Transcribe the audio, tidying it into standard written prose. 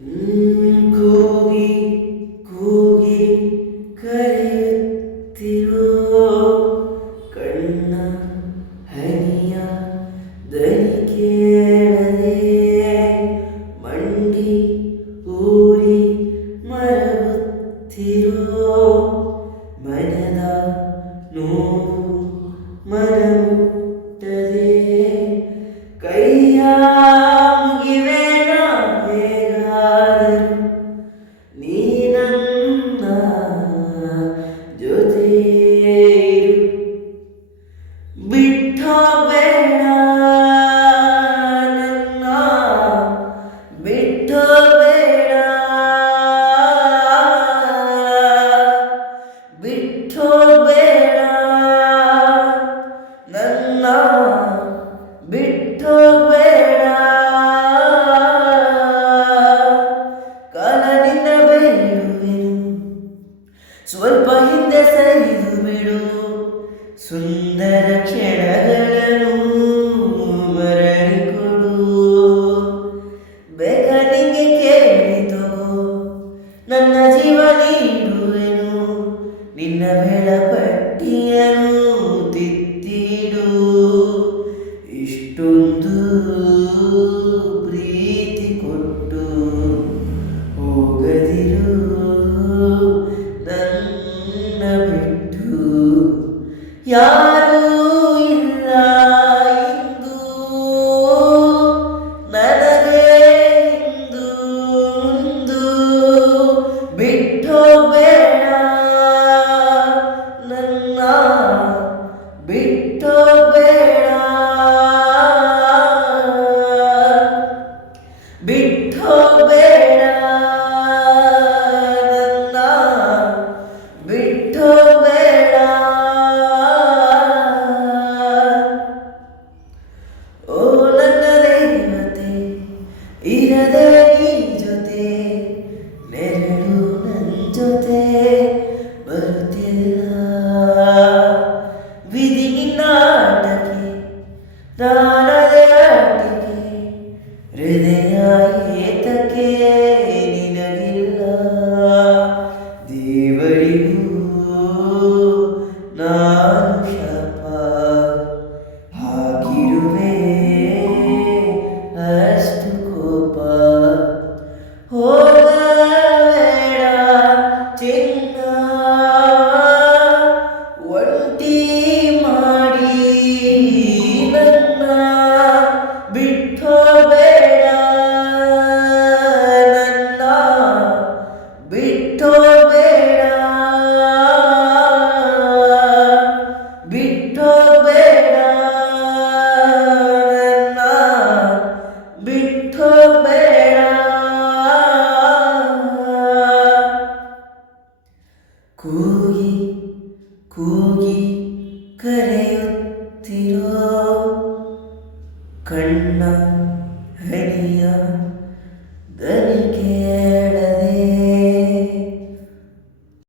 ಕೂಗಿ ಕೂಗಿ ಕರೆಯುತ್ತಿರೋ ಕಣ್ಣ ಹನಿಯ ದನಿ ಕೇಳದೆ ಮಂಡಿ ಊರಿ ಮರಗುತ್ತಿರೋ ಮನದ ನೋವು ಮನಮುಟ್ಟದೆ ಕೈಯ ಮುಗಿವೇನ ಹೇಗಾದರೂ ನೀ ನನ್ನ ಜೊತೆ ಇರು. ಬಿಟ್ಟೋಬೇಡ ನನ್ನ ಬಿಟ್ಟೋಬೇಡ ಬಿಟ್ಟೋಬೇಡ ನನ್ನ ಬಿಟ್ಟೋಬೇಡ ಕಾಲ ನಿನ್ನ ಬೇಡುವೆನು ಸ್ವಲ್ಪ ಹಿಂದೆ ಸರಿದು ಬಿಡು ಸುಂದರ ಕ್ಷಣಗಳನ್ನು ಮರಳಿಕೊಡು ಬೇಗ ನಿಂಗೆ ಕೇಳಿತು ನನ್ನ ಜೀವ ನೀಡುವೆನು ನಿನ್ನ ವೇಳಾಪಟ್ಟಿಯನ್ನು ತಿತ್ತಿಡು ಇಷ್ಟೊಂದು ಪ್ರೀತಿ ಕೊಟ್ಟು ಹೋಗದಿರು ನನ್ನ ಬಿಟ್ಟು ಯಾರೂ ಇಲ್ಲ ಇಂದು ನನಗೆ ಇಂದು ಮುಂದು ಬಿಟ್ಟೋಬೇಡ ನನ್ನ ಬಿಟ್ಟೋಬೇಡ ಬಿಟ್ಟೋಬೇಡ ನನ್ನ ಬಿಟ್ಟೋಬೇಡ ಓ ನನ್ನ ದೇವತೆ ಇರದೆ ನೀ ಜೊತೆ ನೆರಳು ನನ್ನ ಜೊತೆ ಬರುತ್ತಿಲ್ಲ ವಿಧಿ ನಿನ್ನ ಆಟಕ್ಕೆ ನಾನದೆ ಆಟಿಕೆ ಹೃದಯ ಏತಕ್ಕೆ ನಿನಗಿಲ್ಲ ದೇವರಿಗೂ ನಾನು ಶಾಪ ಹಾಕಿರುವೆ ಅಷ್ಟು ಕೋಪ ಹೋಗಬೇಡ ಚಿನ್ನ ಒಂಟಿ ಮಾಡಿ ನನ್ನ ಬಿಟ್ಟೋಬೇಡ ನನ್ನ ಬಿಟ್ಟೋಬೇಡ ಬಿಟ್ಟೋಬೇಡ ನನ್ನ ಬಿಟ್ಟೋಬೇಡ ಕೂಗಿ ಕೂಗಿ ಕರೆಯುತ್ತಿರೋ ಕಣ್ಣ ಹನಿಯ